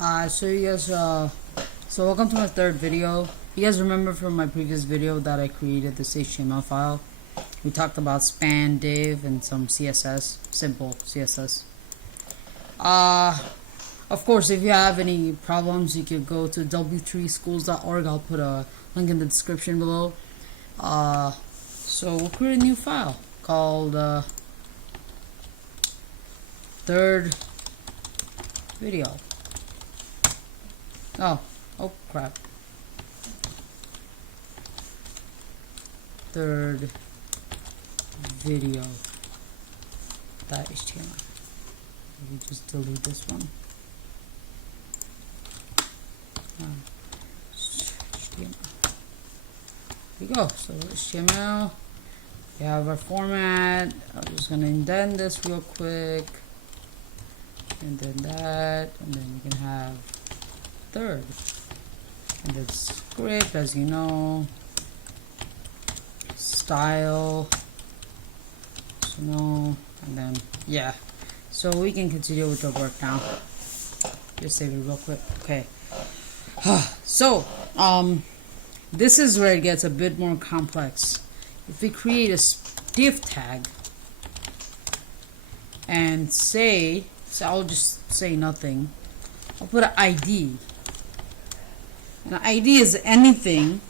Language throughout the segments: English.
So you guys, so welcome to my third video. You guys remember from my previous video that I created this HTML file? We talked about span, div, and some CSS, simple CSS. Of course, if you have any problems, you could go to w3schools.org. I'll put a link in the description below. So we'll create a new file called third video. Oh crap. Third video .html. We just delete this one. HTML. Here we go. So HTML. We have our format. I'm just gonna indent this real quick. And then that, and then you can have third, and then script, as you know, style, and then yeah. So we can continue with the work now. Just save it real quick. Okay. So this is where it gets a bit more complex. If we create a div tag and say, so I'll just say nothing. I'll put an ID. An ID is anything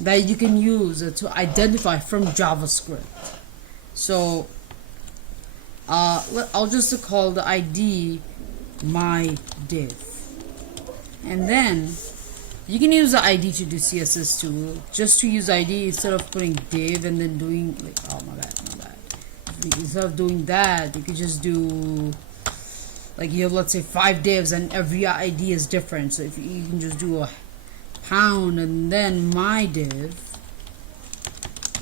that you can use to identify from JavaScript. So I'll just call the ID my div. And then you can use the ID to do CSS too. Just to use ID instead of putting div and then doing like, oh my bad. Instead of doing that, you could just do, like, you have, let's say, 5 divs and every ID is different. So if you can just do a pound and then my div,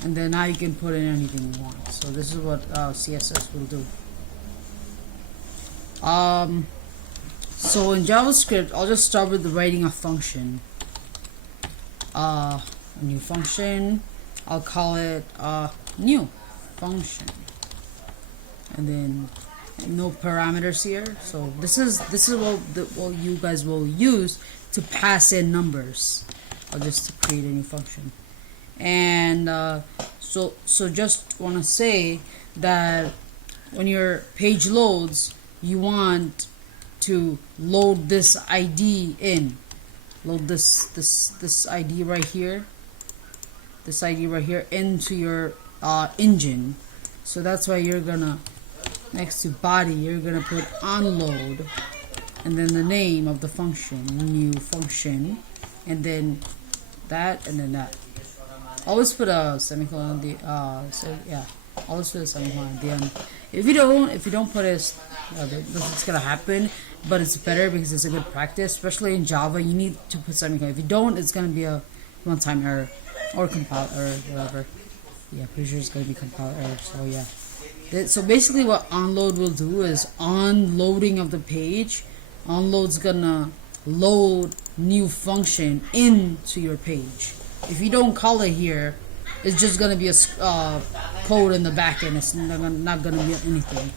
and then now you can put in anything you want. So this is what CSS will do. So in JavaScript, I'll just start with writing a function. A new function. I'll call it new function, and then no parameters here. So this is what you guys will use to pass in numbers. I'll just create a new function. And so just want to say that when your page loads, you want to load this ID in. Load this ID right here. This ID right here into your engine. So that's why you're gonna, next to body, you're gonna put onload, and then the name of the function, new function, and then that, and then that. Always put a semicolon at the always put a semicolon at the end. If you don't put it, it's gonna happen, but it's better because it's a good practice, especially in Java. You need to put semicolon. If you don't, it's gonna be a one-time error or compile error, whatever. Yeah, pretty sure it's gonna be compile error. So yeah. So basically what onload will do is on loading of the page, onload's gonna load new function into your page. If you don't call it here, it's just gonna be a code in the back end. It's not gonna be anything.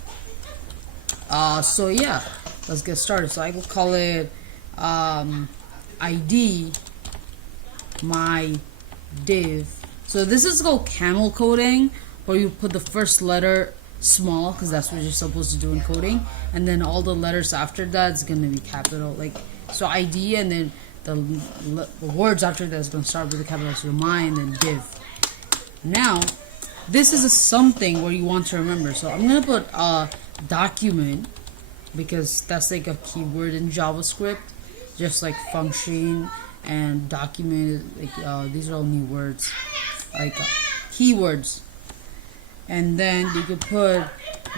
So yeah, let's get started. So I will call it ID my div. So this is called camel coding, where you put the first letter small because that's what you're supposed to do in coding, and then all the letters after that is going to be capital, like, so ID, and then the words after that is going to start with the capital, so my, and then div. Now this is something where you want to remember, so I'm going to put document because that's like a keyword in JavaScript, just like function and document, like these are all new words, like keywords. And then you could put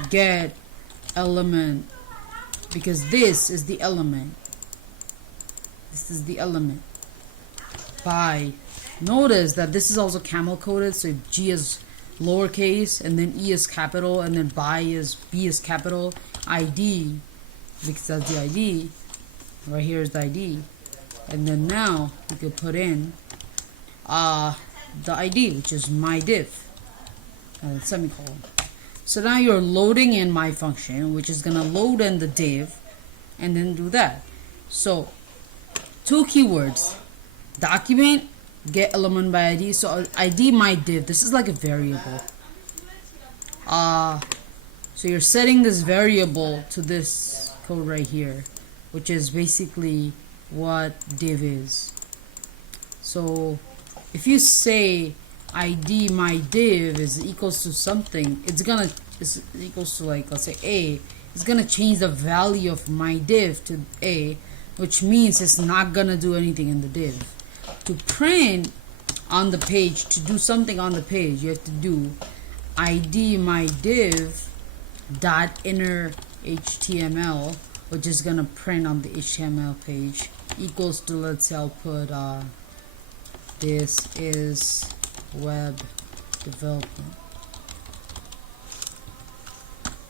get element, because this is the element. This is the element. By, notice that this is also camel coded, so G is lowercase and then E is capital, and then B is capital. ID, because that's the ID. Right here is the ID. And then now you could put in the ID, which is my div, and semicolon. So now you're loading in my function, which is gonna load in the div, and then do that. So two keywords, document, get element by ID. So ID my div, this is like a variable. So you're setting this variable to this code right here, which is basically what div is. So if you say ID my div is equals to something, it's equals to, like, let's say A, it's gonna change the value of my div to A, which means it's not gonna do anything in the div. To print on the page, to do something on the page, you have to do ID my div dot inner HTML, which is gonna print on the HTML page, equals to, let's say I'll put this is web development.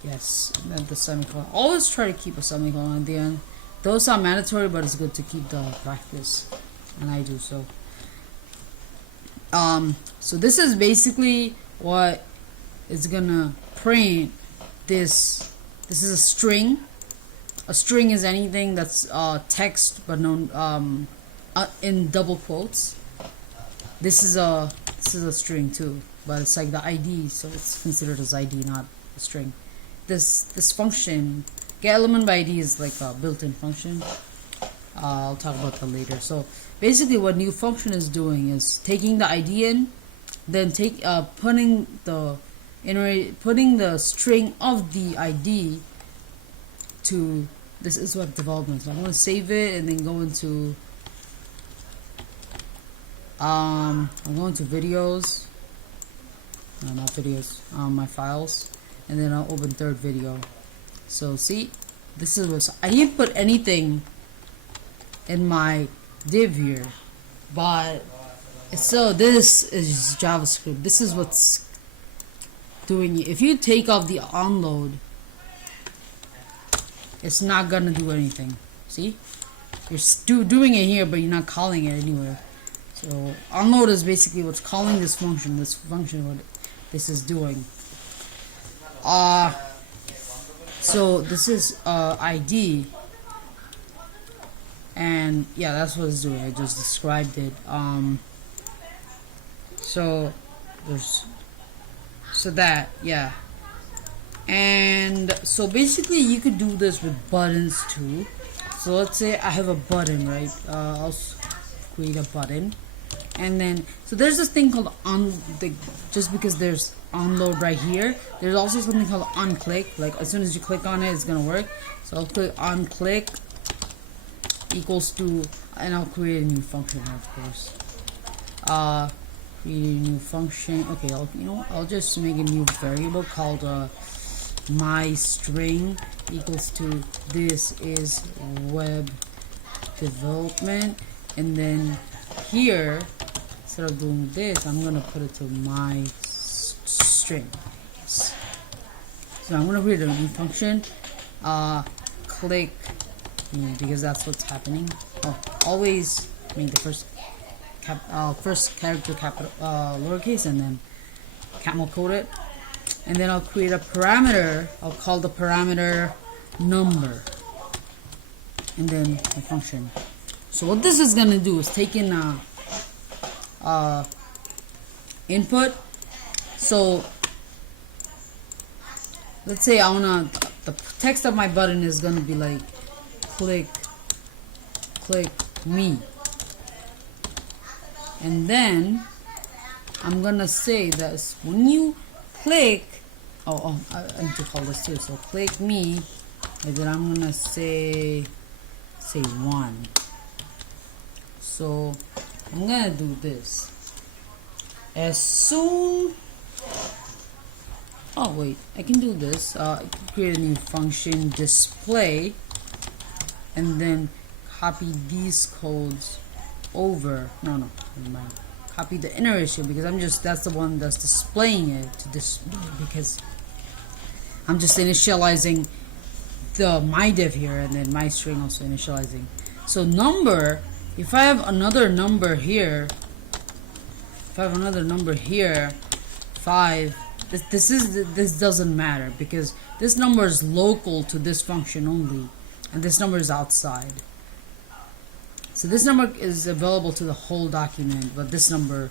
Yes, and then the semicolon. Always try to keep a semicolon at the end. Those are mandatory, but it's good to keep the practice, and I do so. So this is basically what is gonna print this. This is a string. A string is anything that's text but known in double quotes. This is a string too, but it's like the ID, so it's considered as ID, not a string. This function get element by ID is like a built-in function. I'll talk about that later. So basically, what new function is doing is taking the ID in, then putting the string of the ID to this is web development. So I'm gonna save it and then go into I'm going to videos, no, not videos, my files, and then I'll open third video. So see, this is what I didn't put anything in my div here, but so this is JavaScript. This is what's doing it. If you take off the onload, it's not gonna do anything. See, you're doing it here, but you're not calling it anywhere. So onload is basically what's calling this function. This function, what this is doing. So this is ID, and yeah, that's what it's doing. I just described it. So that, yeah. And so basically you could do this with buttons too. So let's say I have a button, right? I'll create a button, and then so there's this thing called just because there's onload right here, there's also something called onClick. Like as soon as you click on it, it's gonna work. So I'll click onClick equals to, and I'll create a new function here, of course. Create a new function. Okay, I'll just make a new variable called my string equals to this is web development, and then here instead of doing this, I'm gonna put it to my string. So I'm gonna create a new function. Click, because that's what's happening. Always make the first character capital lowercase, and then camel code it. And then I'll create a parameter. I'll call the parameter number, and then the function. So what this is gonna do is take in input. So let's say the text of my button is gonna be like click me, and then I'm gonna say that when you click, I need to call this too. So click me, and then I'm gonna say 1. So I'm gonna do this as soon. Oh wait, I can do this. I can create a new function display, and then copy these codes over. No, never mind. Copy the inner issue, because that's the one that's displaying it to display, because I'm just initializing the my div here, and then my string also initializing. So number, if I have another number here, 5, this doesn't matter, because this number is local to this function only, and this number is outside. So this number is available to the whole document, but this number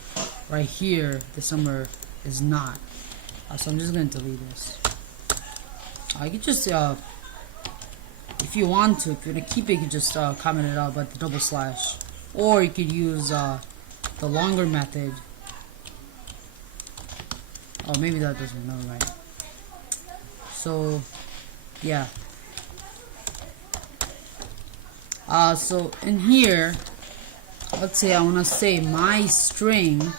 right here, this number is not. So I'm just going to delete this. You could just, if you want to, if you're going to keep it, you can just comment it out by the double slash. Or you could use the longer method. Oh, maybe that doesn't know, right? So, yeah. So in here, let's say I want to say my string.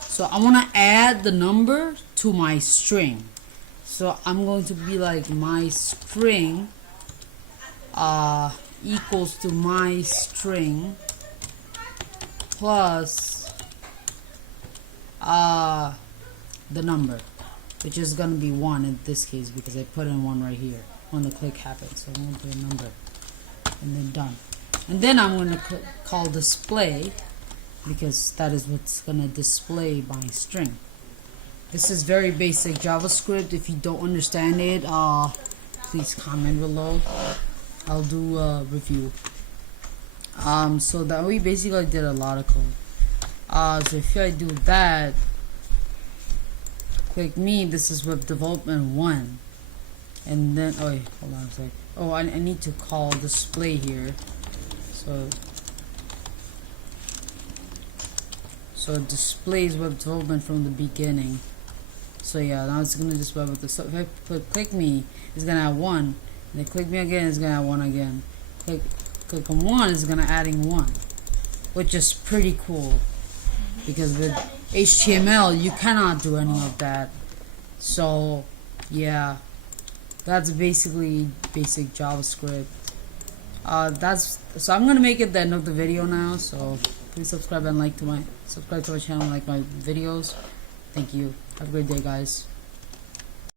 So I want to add the number to my string. So I'm going to be like my string equals to my string plus the number, which is going to be 1 in this case because I put in 1 right here when the click happens. So I'm going to put a number and then done. And then I'm going to call display because that is what's going to display my string. This is very basic JavaScript. If you don't understand it, please comment below. I'll do a review. So that we basically did a lot of code. So if I do that, click me, this is web development 1. And then, oh wait, hold on a sec. Oh, I need to call display here. So it displays web development from the beginning. So yeah, now it's gonna display with this. So if I put click me, it's gonna add 1. And then click me again, it's gonna add 1 again. Click on 1 is gonna adding 1, which is pretty cool because with HTML you cannot do any of that. So yeah, that's basically basic JavaScript. So I'm gonna make it the end of the video now. So please subscribe to my channel and like my videos. Thank you. Have a great day, guys.